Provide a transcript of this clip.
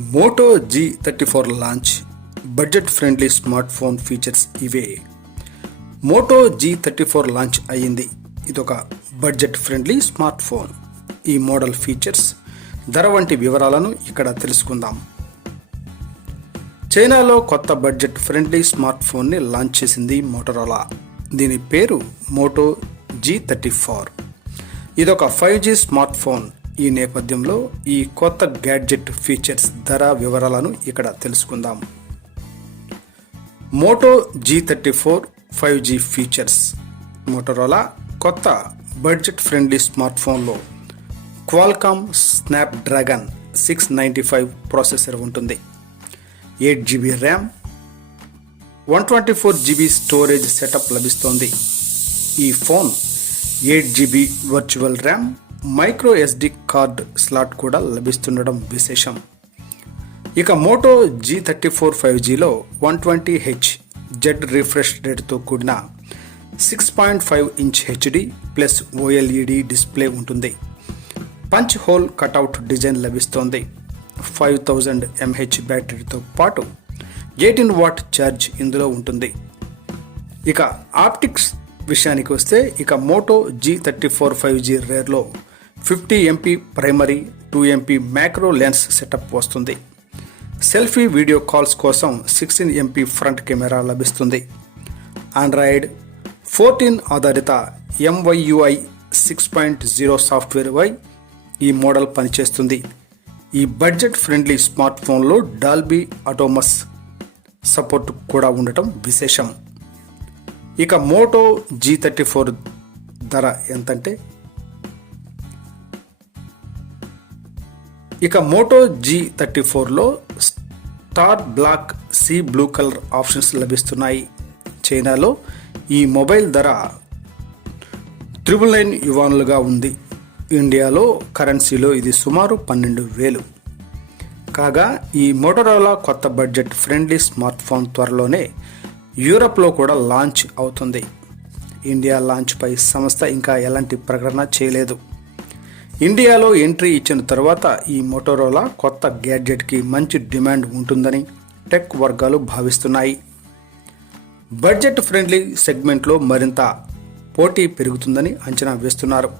Moto G thirty four launch budget friendly smartphone features ఇవే. Moto G thirty four launch అయ్యింది. ఇదొక budget friendly smartphone ఈ model features ధర వంటి వివరాలను ఇక్కడ తెలుసుకుందాం. చైనాలో కొత్త బడ్జెట్ ఫ్రెండ్లీ స్మార్ట్ ఫోన్ని లాంచ్ చేసింది మోటరోలా దీని పేరు మోటో జీ థర్టీ ఫోర్ ఇదొక ఫైవ్ జీ స్మార్ట్ ఫోన్ ఈ నేపథ్యంలో ఈ కొత్త గ్యాడ్జెట్ ఫీచర్స్ ధర వివరాలను ఇక్కడ తెలుసుకుందాం. Moto G thirty four five G features Motorola కొత్త బడ్జెట్ ఫ్రెండ్లీ స్మార్ట్ ఫోన్లో Qualcomm Snapdragon six ninety five processor ఉంటుంది eight GB RAM one twenty four GB storage setup లభిస్తోంది. ఈ phone eight GB virtual RAM micro SD card slot కూడా లభిస్తుండడం విశేషం. ఇక Moto G thirty four five జీలో one twenty H Z refresh రేట్తో కూడిన six point five inch HD plus OLED display ఉంటుంది. Punch hole cutout design లభిస్తోంది. Five thousand MH బ్యాటరీతో పాటు eighteen what charge ఇందులో ఉంటుంది. ఇక ఆప్టిక్స్ విషయానికి వస్తే ఇక Moto G thirty four five G రేర్లో fifty MP primary two MP macro lens setup వస్తుంది. సెల్ఫీ వీడియో కాల్స్ కోసం సిక్స్టీన్ ఎంపీ ఫ్రంట్ కెమెరా లభిస్తుంది. ఆండ్రాయిడ్ ఫోర్టీన్ ఆధారిత MYUI six point zero software why ఈ మోడల్ పనిచేస్తుంది. ఈ బడ్జెట్ ఫ్రెండ్లీ స్మార్ట్ ఫోన్లో Dolby Atmos support కూడా ఉండటం విశేషం. ఇక మోటో జీ థర్టీ ఫోర్ ధర ఎంతంటే ఇక మోటో జీ థర్టీ ఫోర్లో star black sea blue colour options లభిస్తున్నాయి. చైనాలో ఈ మొబైల్ ధర త్రిబుల్ నైన్ యువాన్లుగా ఉంది. ఇండియాలో కరెన్సీలో ఇది సుమారు పన్నెండు వేలు. కాగా ఈ మోటరోలా కొత్త బడ్జెట్ ఫ్రెండ్లీ స్మార్ట్ ఫోన్ త్వరలోనే యూరప్లో కూడా లాంచ్ అవుతుంది. ఇండియా లాంచ్పై సంస్థ ఇంకా ఎలాంటి ప్రకటన చేయలేదు. ఇండియాలో ఎంట్రీ ఇచ్చిన తర్వాత ఈ మోటోరోలా కొత్త గ్యాడ్జెట్కి మంచి డిమాండ్ ఉంటుందని టెక్ వర్గాలు భావిస్తున్నాయి. బడ్జెట్ ఫ్రెండ్లీ సెగ్మెంట్లో మరింత పోటీ పెరుగుతుందని అంచనా వేస్తున్నారు.